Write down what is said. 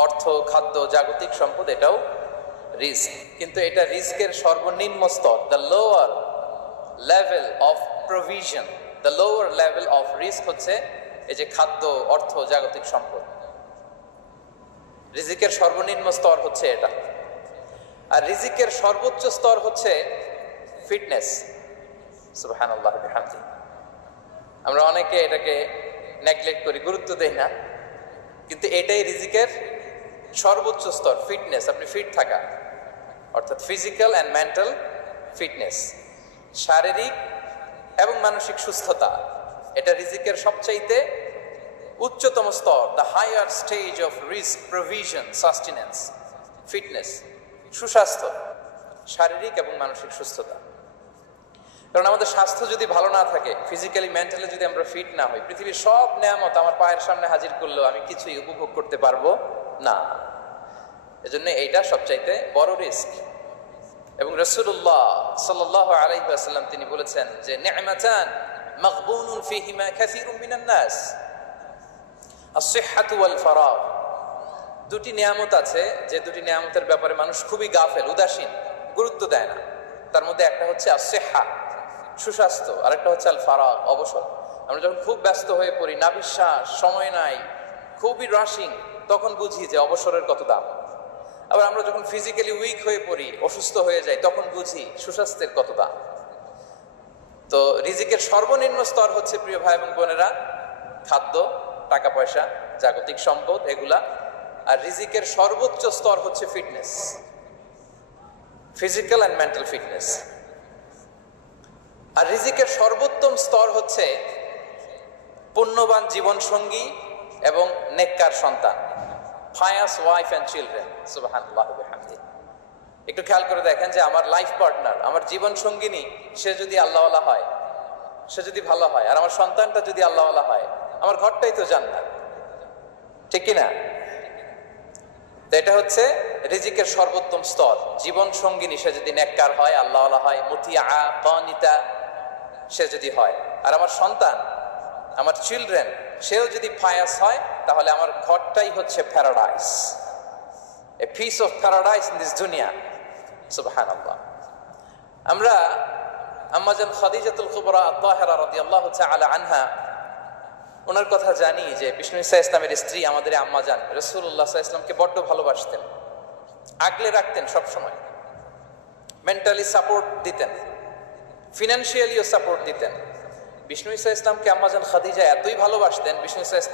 অর্থ, খাদ্য, জাগতিক সম্পদ, এটাও রিস্ক। কিন্তু এটা রিস্কের সর্বনিম্ন স্তর, the lower level of provision, the lower level of risk হচ্ছে এই যে খাদ্য, অর্থ, জাগতিক সম্পদ। রিজিকের সর্বনিম্ন স্তর হচ্ছে এটা। আর রিজিকের সর্বোচ্চ স্তর হচ্ছে ফিটনেস। সুবহানাল্লাহ ওয়া বিহামদিহি। আমরা অনেকে এটাকে নেগলেক্ট করি, গুরুত্ব দেই না, কিন্তু এটাই রিজিকের সর্বোচ্চ স্তর, ফিটনেস। আপনি ফিট থাকা, অর্থাৎ ফিজিক্যাল অ্যান্ড মেন্টাল ফিটনেস, শারীরিক এবং মানসিক সুস্থতা, এটা রিজিকের সবচাইতে উচ্চতম স্তর, the higher stage of risk provision sustenance. Fitness, সুস্বাস্থ্য, শারীরিক এবং মানসিক সুস্থতা। কারণ আমাদের স্বাস্থ্য যদি ভালো না থাকে, ফিজিক্যালি মেন্টালি যদি আমরা ফিট না হই, পৃথিবীর সব নেয়ামত আমার পায়ের সামনে হাজির করলেও আমি কিছুই উপভোগ করতে পারবো না। এজন্য এইটা সবচাইতে বড় রিস্ক। এবং রাসূলুল্লাহ সাল্লাল্লাহু আলাইহি ওয়াসাল্লাম তিনি বলেছেন যে নি'মাতান মাগবুনুন ফীহিমা কাসীরুম মিনান নাস, আস-সিহহাতু ওয়াল ফারাগ। দুটি নিয়ামত আছে যে দুটি নিয়ামতের ব্যাপারে মানুষ খুবই গাফেল, উদাসীন, গুরুত্ব দেয় না। তার মধ্যে একটা হচ্ছে আস-সিহহা, সুস্বাস্থ্য, আর একটা হচ্ছে আল ফারাগ, অবসর। আমরা যখন খুব ব্যস্ত হয়ে পড়ি, নাভিশ্বাস, সময় নাই, খুবই রাশিং, তখন বুঝি যে অবসরের কত দাম। আবার আমরা যখন ফিজিক্যালি উইক হয়ে পড়ি, অসুস্থ হয়ে যাই, তখন বুঝি সুস্বাস্থ্যের কত দাম। তো রিজিকের সর্বনিম্ন স্তর হচ্ছে, প্রিয় ভাই এবং বোনেরা, খাদ্য, টাকা পয়সা, জাগতিক সম্পদ, এগুলা। আর রিজিকের সর্বোচ্চ স্তর হচ্ছে fitness, physical and mental fitness. আর রিজিকের সর্বোত্তম স্তর হচ্ছে পুণ্যবান জীবন সঙ্গী এবং নেককার সন্তান, pious wife and children. সুবহানাল্লাহ ওয়া বিহামদিহি। একটু খেয়াল করে দেখেন যে আমার লাইফ পার্টনার, আমার জীবন সঙ্গিনী, সে যদি আল্লাহওয়ালা হয়, সে যদি ভালো হয়, আর আমার সন্তানটা যদি আল্লাহওয়ালা হয়, আমার ঘরটাই তো জান্নাত, ঠিক কিনা? এটা হচ্ছে রিজিকের সর্বোত্তম স্তর। জীবন সঙ্গিনী সে যদি নেককার হয়, আল্লাহওয়ালা হয়, মুতিয়া কানিতা সে যদি হয়, আর আমার সন্তান, আমার চিলড্রেন, সেও যদি ফায়াস হয়, তাহলে আমার ঘরটাই হচ্ছে paradise, a piece of paradise in this দুনিয়া। সুবহানাল্লাহ। আমরা আম্মাজান খাদিজাতুল কুবরা আত-তাহিরা রাদিয়াল্লাহু তাআলা আনহা, ওনার কথা জানি যে বিষ্ণু ঈসা ইসলামের স্ত্রী আমাদের আম্মাজান রাসূলুল্লাহ সাল্লাল্লাহু আলাইহি ওয়াসাল্লামকে বড্ড ভালোবাসতেন, আগলে রাখতেন সব সময়, মেন্টালি সাপোর্ট দিতেন, ফিনান্সিয়ালিও সাপোর্ট দিতেন। বিষ্ণু ঈসা ইসলামকে আম্মাজান খাদিজা এতই ভালোবাসতেন, বিষ্ণু ঈসা ইসলাম